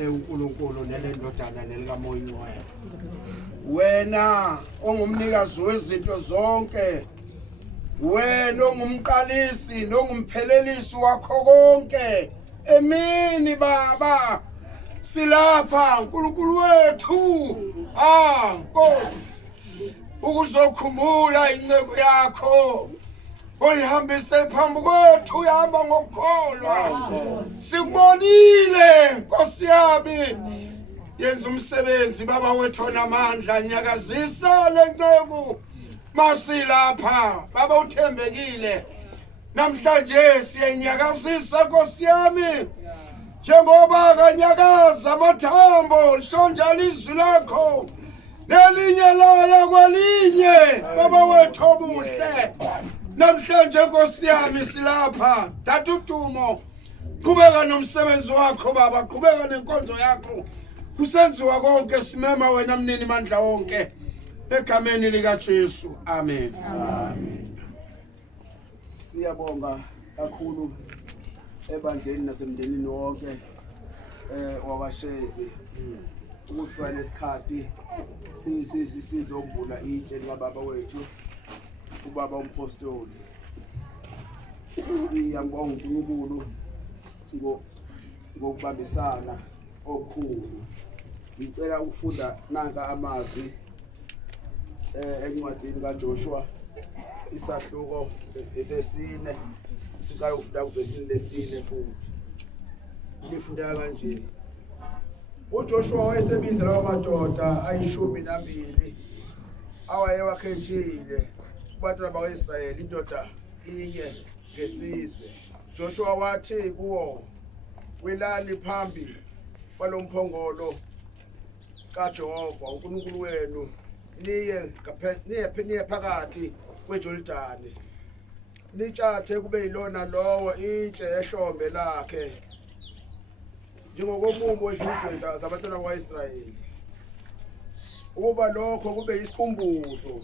sibusise uNkulunkulu nelendodana nelikamoya ingcwele. Wena ongumnikazi wezinto zonke, wena ongumqalisi nongumphelelisi wakho konke, emini Baba silapha uNkulunkulu wethu Nkosi ukuzokhumbula incebo yakho oyihambise phambi kwethu, uyahamba ngokukholwa. Sikubonile Nkosi yami, yenza umsebenzi Baba wethu onamandla, nyakazisa lencebo masilapha Baba uthembekile. Namhlanje siyenyakazisa Nkosi yami, njengoba kanyakaza amathambo lisonjala izwi lakho nelinye laya kwelinye Baba wethu omuhle. Namhlanje Nkosi yami silapha, thatha udumo, qhubeka nomsebenzi wakho Baba, qhubeka nenkonzo yakho, kusenziwa konke simema wena mnini mandla wonke, egameni lika Jesu, amen. Amen. Siyabonga kakhulu ebandleni nasemndenini wonke wabashezi ukufika lesikhathi sizovula itshe likababa wethu ubaba Mphostoli. Siyambonga uNkulunkulu ngokubambisana okukhulu. Ngicela ukufunda nanka amazwi encwadini kaJoshua isahluko esesine, siqala ukufunda kuvesini lesine futhi. Lifunda kanje: uJoshua wayesebiza lawo madoda ayi12 awayewakhethile kubantwana bakwa-Israyeli, indoda inye ngesizwe. Joshua wathi kuwo, welani phambi kwalo mphongolo kaJehova uNkulunkulu wenu, niye phakathi kweJordani, nitshathe kube yilona lowo itshe ehlombe lakhe njengokomumo wezizwe zabantwana bakwa-Israyeli, ukuba lokho kube yisikhumbuzo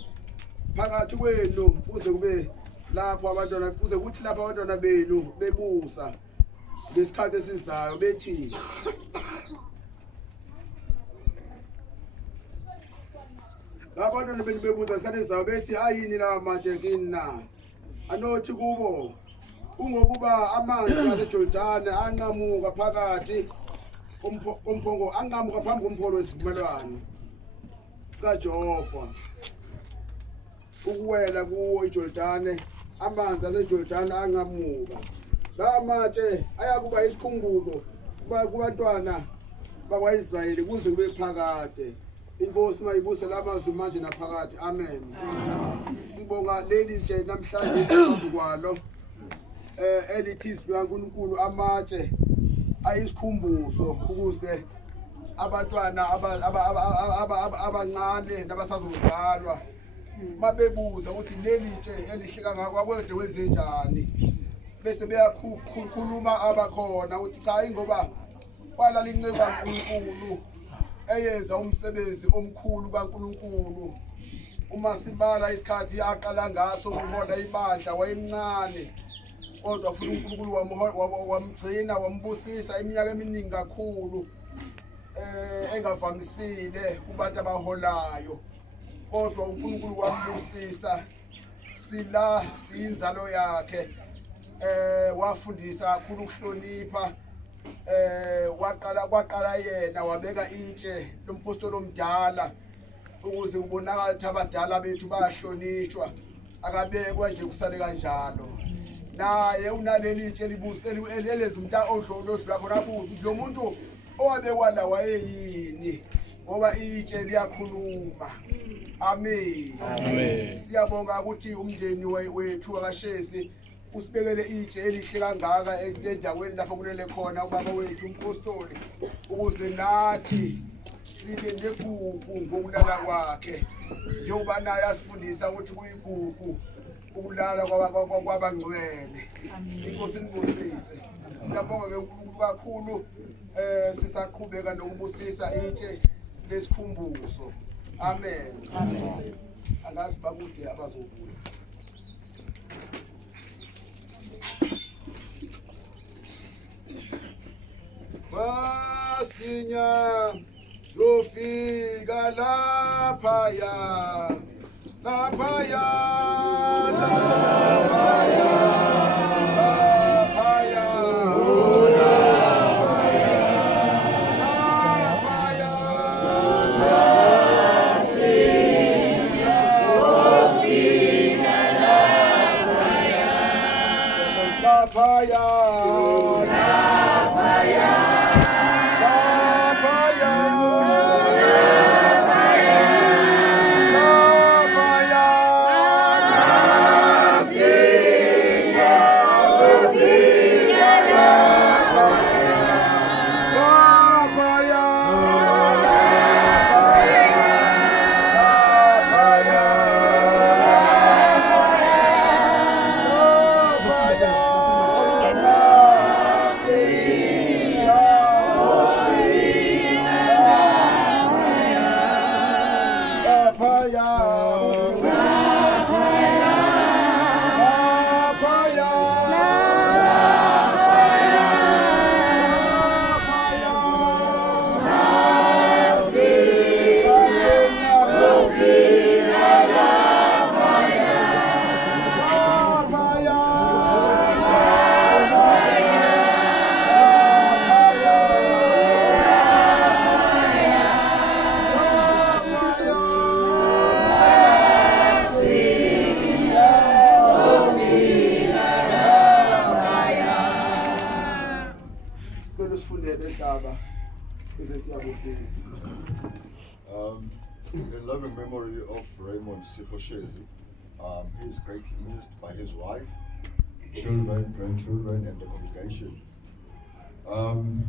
phakathi kwenu, kuze kube lapho abantwana, kuze kuthi lapho abantwana benu bebusa ngesikhathi esizayo bethi, lapho abantwana benu bebusa ngesikhathi esizayo bethi, ayini la manje kini na? Anothi kubo, kungokuba amanzi aseJordani anqamuka phakathi komphongo, anqamuka phambi komphongolo wesivumelwano sikaJehova ukuwela kuwo iJordani. Amanzi aseJordani anqamuka. La matshe ayakuba isikhumbuzo kubantwana bakwa-Israyeli kuze kube phakade. Inkosi mayibuse lamazwi manje naphakade, amen. Sibonga leli nje namhlanje siphambi kwalo elithi izwi likaNkulunkulu, amatshe ayisikhumbuzo ukuze abantwana abancane nabasazozalwa mabebuza ukuthi leli nje elihleka ngakho akwede wenzenjani, bese beyakhuluma abakhona ukuthi cha, ingoba kwalala incebo kaNkulunkulu eyenza umsebenzi omkhulu kaNkulunkulu. Uma sibala isikhathi aqala ngaso ukuhola ibandla wayemncane, kodwa futhi uNkulunkulu wamgcina wambusisa iminyaka eminingi kakhulu engavamisile kubantu abaholayo, kodwa uNkulunkulu wambusisa. Sila siyinzalo yakhe, wafundisa kakhulu ukuhlonipha, waqala yena wabeka itshe lompostoli omdala ukuze kubonakala ukuthi abadala bethu bayahlonishwa, akabekwa nje kusale kanjalo. Naye unaleli itshe elenza umuntu odlula khona abuze lo muntu owabekwa la wayeyini, ngoba itshe liyakhuluma. Amen. Amen. Siyabonga ukuthi umndeni wethu akaShezi usibekele itshe elihle kangaka endaweni lapho kulele khona ubaba wethu uMphostoli, ukuze nathi sibe negugu ngokulala kwakhe, njengoba naye asifundisa ukuthi kuyigugu ukulala kwabangcwele. Inkosi nibusise. Siyabonga ke uNkulunkulu kakhulu, sisaqhubeka nokubusisa itshe lesikhumbuzo. Amen. Amen. Angazi bakude abazobuya. Bye. masinya zofika laphaya laphaya laphaya laphaya In loving memory of Raymond J.C.C.O.G Shezi, he is greatly missed by his wife, children, grandchildren, and the congregation.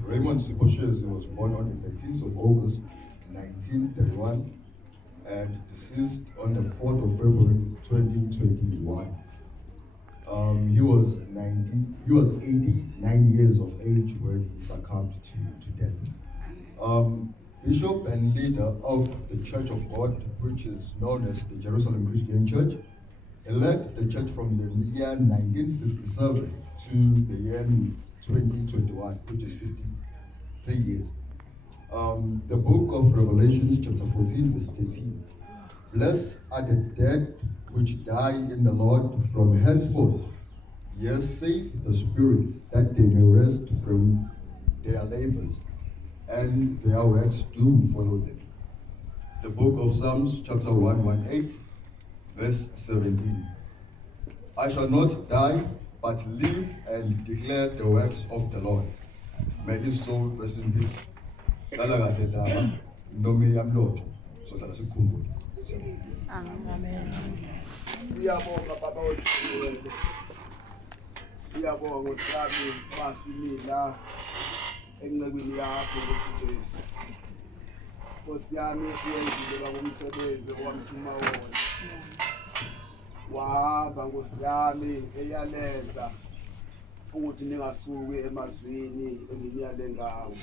Raymond J.C.C.O.G Shezi was born on the 13th of August 1931 and deceased on the 4th of February 2021. He was 89 years of age when he succumbed to death. Bishop and leader of the Church of God, which is known as the Jerusalem Christian Church. He led the church from the year 1967 to the year 2021, which is 53 years. The book of Revelations, chapter 14, verse 13. Blessed are the dead which die in the Lord from henceforth. Yes, saith the Spirit, that they may rest from their labors, and their works do follow them. The book of Psalms, chapter 118, verse 17. I shall not die, but live and declare the works of the Lord. May his soul rest in peace. Amen. Siyabonga baba wethu. Siyabonga usami basimila encekwini yakho Nkosi Jesu. Nkosi yami uyenzile baba umsebenzi owamthuma wona. Wahamba Nkosi yami eyaleza ukuthi ningasuki emazweni enginiyale ngawo.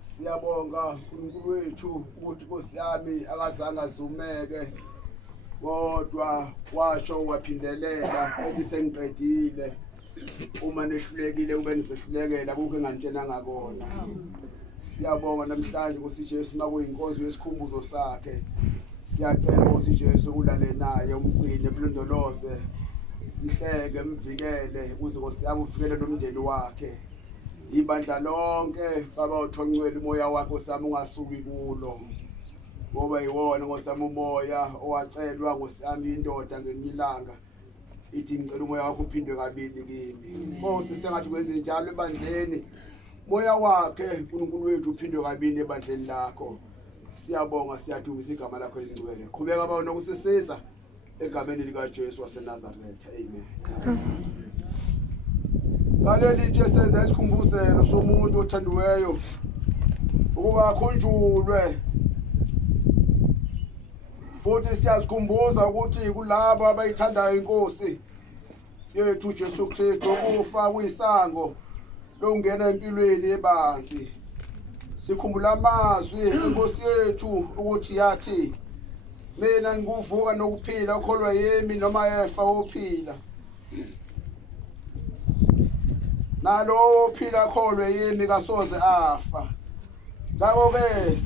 Siyabonga uNkulunkulu wethu ukuthi Nkosi yami akazange azumeke kodwa washo waphindelela elisengiqedile uma nehlulekile ube nisehlulekela konke engantshena ngakona. Siyabonga namhlanje Nkosi Jesu makuyinkonzo yesikhumbuzo sakhe. Siyacela Nkosi Jesu ulale naye umgcine eblondoloze mhleke mvikele ukuze Nkosi yami ufikele nomndeni wakhe. Ibandla lonke baba uthongcwele umoya wakho sami ungasuki kulo. Ngoba iwona ngosami umoya owacelwa ngosami indoda ngemilanga ithi ngicela umoya wakho uphindwe kabili kimi. Nkosi sengathi kwenze njalo ebandleni moya wakhe uNkulunkulu wethu uphindwe kabili ebandleni lakho. Siyabonga siyadumisa igama lakho elingcwele. Qhubeka baba nokusisiza egameni lika Jesu waseNazaretha. Amen. Ngaleli nje senza isikhumbuzelo somuntu othandiweyo ukuba akhunjulwe. Futhi siyazikhumbuza ukuthi kulabo abayithandayo inkosi yethu Jesu Kristu ukufa kuyisango lokungena empilweni ebanzi. Sikhumbula amazwi inkosi yethu ukuthi yathi mina ngikuvuka nokuphila ukholwa yimi noma efa ophila. Nalo ophila kholwe yimi kasoze afa. ngakho-ke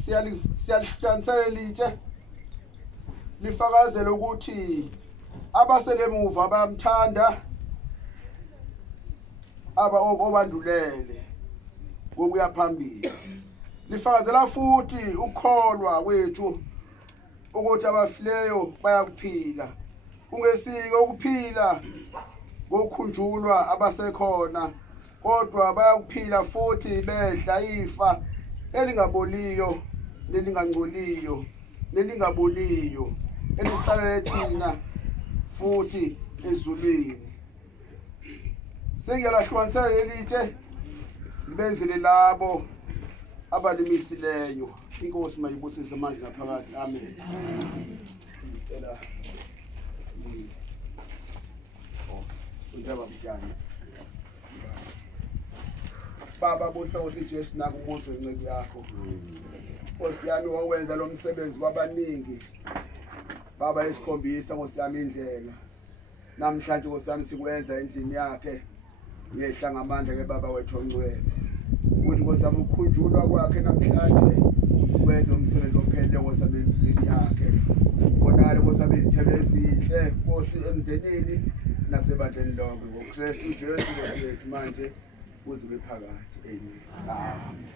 siyalihlukanisela litshe lifakazela ukuthi abaselemuva bayamthanda obandulele ngokuya phambili. Lifakazela futhi ukukholwa kwethu ukuthi abafileyo bayakuphila. Kungesiko ukuphila ngokukhunjulwa abasekhona, kodwa bayakuphila futhi bedla ifa elingaboliyo nelingangcoliyo nelingaboniyo elisihlale thina futhi ezulwini. Sengiyalahlukanisela lelitshe libenzele labo abalimisileyo. Inkosi mayibusise manje ngaphakathi. Amen. Ngicela sindaba mntana. Baba busa uSijesu nakumuzwe inceke yakho. Nkosi yami wawenza lo msebenzi kwabaningi. Baba yesikhombisa Nkosi yami indlela. Namhlanje Nkosi yami sikwenza endlini yakhe. Ngiyehla ngamandla ke baba wethu ongcwele. Ukuthi Nkosi yami ukukhunjulwa kwakhe namhlanje wenza umsebenzi ophelele Nkosi yami endlini yakhe. Bonale Nkosi yami izithelo ezinhle Nkosi emndenini nasebandleni lonke ngoKristu Jesu Nkosi wethu manje kuze bephakathi. Amen.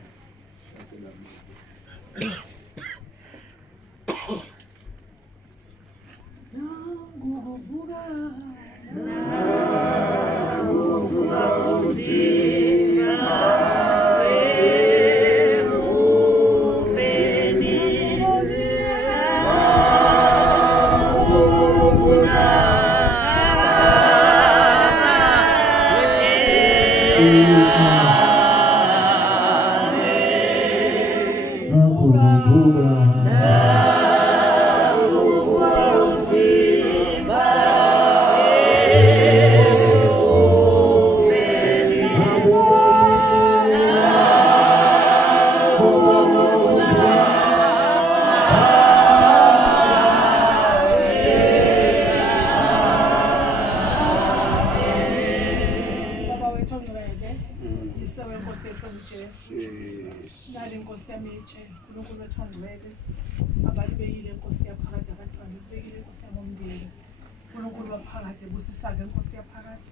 Busisake Nkosi yaphakade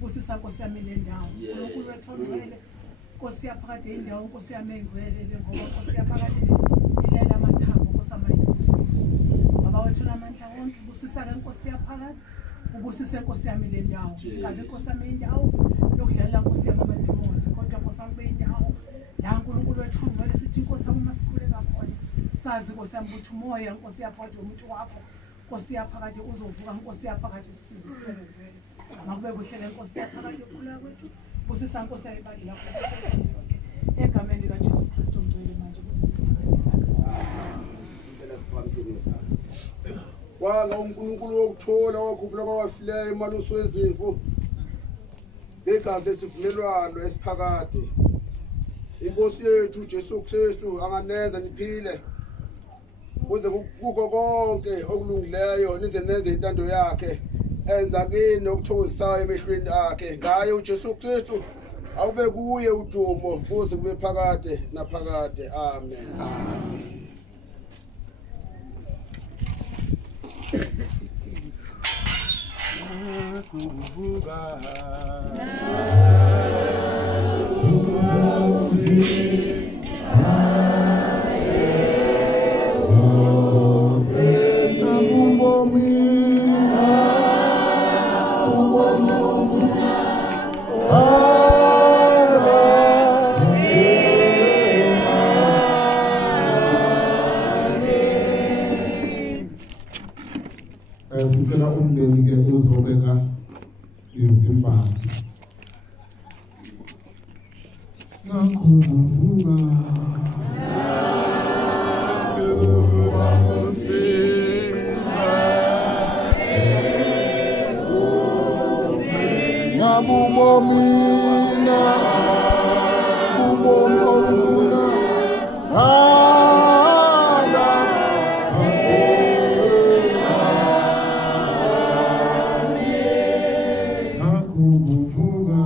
busisa Nkosi yami le ndawo uNkulunkulu wethu ongcwele Nkosi yaphakade indawo Nkosi yami engcwele ngoba Nkosi yaphakade ilela amathambo Nkosi amayisibusiso baba wethu namandla wonke busisake Nkosi yaphakade ubusise Nkosi yami le ndawo ngabe Nkosi yami indawo yokudlalela Nkosi yami amadimoni kodwa Nkosi yami indawo la uNkulunkulu wethu ongcwele sithi Nkosi yami masikhule kakhona sazi Nkosi yami ukuthi umoya Nkosi yaphakade umuntu wakho Nkosi yaphakade uzovuka Nkosi yaphakade usisize usebenzele makube kuhle Nkosi yaphakade ukukhula kwethu busisa Nkosi ayibali lakho yonke egameni lika Jesu Kristu ongcwele manje ngicela siphakamiseni wanga uNkulunkulu wokuthola wakhuphula kwabafileyo emaluso ezimvu ngegazi lesivumelwano esiphakade. Inkosi yethu Jesu Kristu anganenza niphile kuze kukho konke okulungileyo nize nenze intando yakhe enza kini okuthokozisayo emehlweni akhe ngaye uJesu Kristu awube kuye udumo kuze kube phakade naphakade. Amen. Amen. Sicela umndeni ke uzobeka izimbali ngakuvuka ngabubomina bubomi obuna Nakuvuka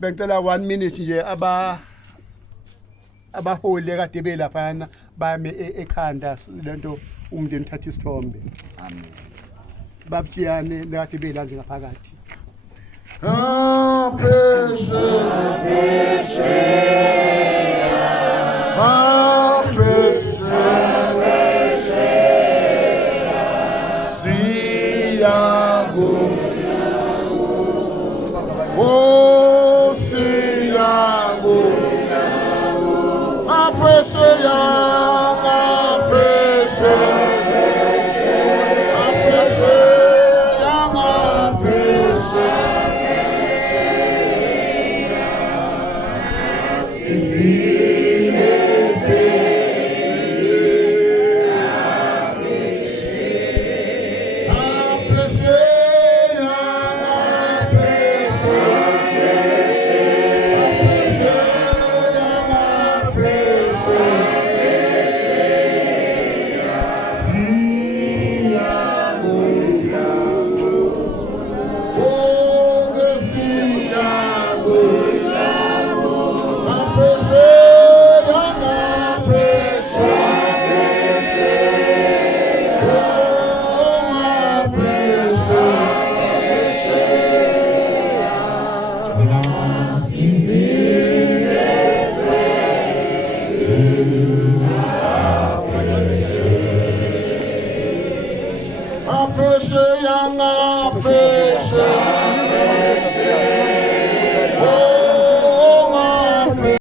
Bengicela 1 minute nje abaholi kade belaphana bame ekhanda lento umndeni uthatha isithombe. Amen. Babutshiyane kade belanje ngaphakathi. Appreciate, young, appreciate.